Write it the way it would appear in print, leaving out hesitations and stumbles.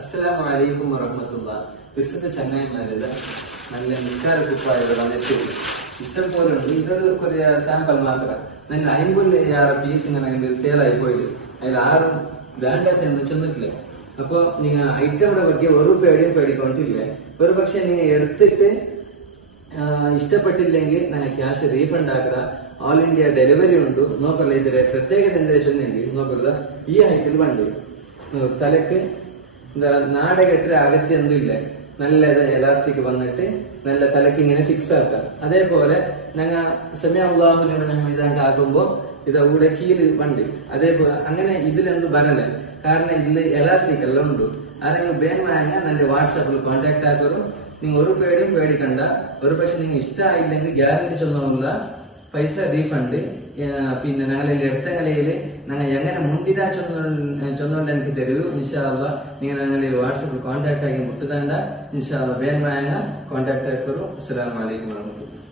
അസ്സലാമു അലൈക്കും വറഹ്മത്തുള്ളാഹി. പിർസത്തെ ചങ്ങായിമാരില്ല നല്ല നിസ്കാര കുപ്പായകൾ വന്നിട്ട് ഇഷ്ടം പോലെ ഉണ്ട്. ഇതൊരു കുറേ സാമ്പിൾ മാത്രം. നല്ല 50 പീസ് ഇങ്ങനെ സേലായി പോയത് അതിൽ ആരും വേണ്ടാത്ത എന്ന് ചെന്നിട്ടില്ല. അപ്പൊ നിങ്ങൾ ഐറ്റമിനെ പറ്റി ഒരു പേടിയും പേടിക്കൊണ്ടില്ല. ഒരു പക്ഷെ നിങ്ങൾ എടുത്തിട്ട് ഇഷ്ടപ്പെട്ടില്ലെങ്കിൽ ഞാൻ ക്യാഷ് റീഫണ്ട് ആക്കുക. ഓൾ ഇന്ത്യ ഡെലിവറി ഉണ്ട്. നോക്കല്ല ഇതിലെ പ്രത്യേകത എന്താ വെച്ചെങ്കിൽ നോക്കരുത്, ഈ ഹൈറ്റിൽ വണ്ടി തലക്ക് നാടകെട്ട അകത്തൊന്നും ഇല്ല. നല്ല എലാസ്റ്റിക് വന്നിട്ട് നല്ല തലക്ക് ഇങ്ങനെ ഫിക്സ് ആക്കാം. അതേപോലെ ഞങ്ങൾ ഇതാണ്ട് ആക്കുമ്പോ ഇത് ഇവിടെ കീല് വണ്ടി അതേപോലെ അങ്ങനെ ഇതിലെന്ത് വരല. കാരണം ഇതില് എലാസ്റ്റിക് എല്ലാം ഉണ്ട്. ആരെങ്കിലും വേഗം വാങ്ങാൻ നല്ല വാട്സാപ്പിൽ കോൺടാക്ട് ആക്കറും. നിങ്ങൾ ഒരു പേടിയും പേടിക്കണ്ട. ഒരു പക്ഷെ നിങ്ങൾ ഇഷ്ടമായില്ലെങ്കിൽ ഗ്യാരണ്ടി ചൊന്നുള്ള പൈസ റീഫണ്ട്. പിന്നെ ഞങ്ങളെ എടുത്ത കലയില് ഞങ്ങൾ എങ്ങനെ മുണ്ടിരാ ചൊന്നുകൊണ്ട് എനിക്ക് തരൂ. ഇൻഷാ അല്ലാഹ് നിങ്ങൾ ഞങ്ങളിൽ വാട്സാപ്പിൽ കോൺടാക്ട് ആക്കി മുട്ടുതണ്ട. ഇൻഷാ അല്ലാഹ് വേഗം വാങ്ങാൻ കോൺടാക്ട് ആക്കറും. അസ്സലാമു അലൈക്കും വറഹ്മത്തുള്ളാഹി.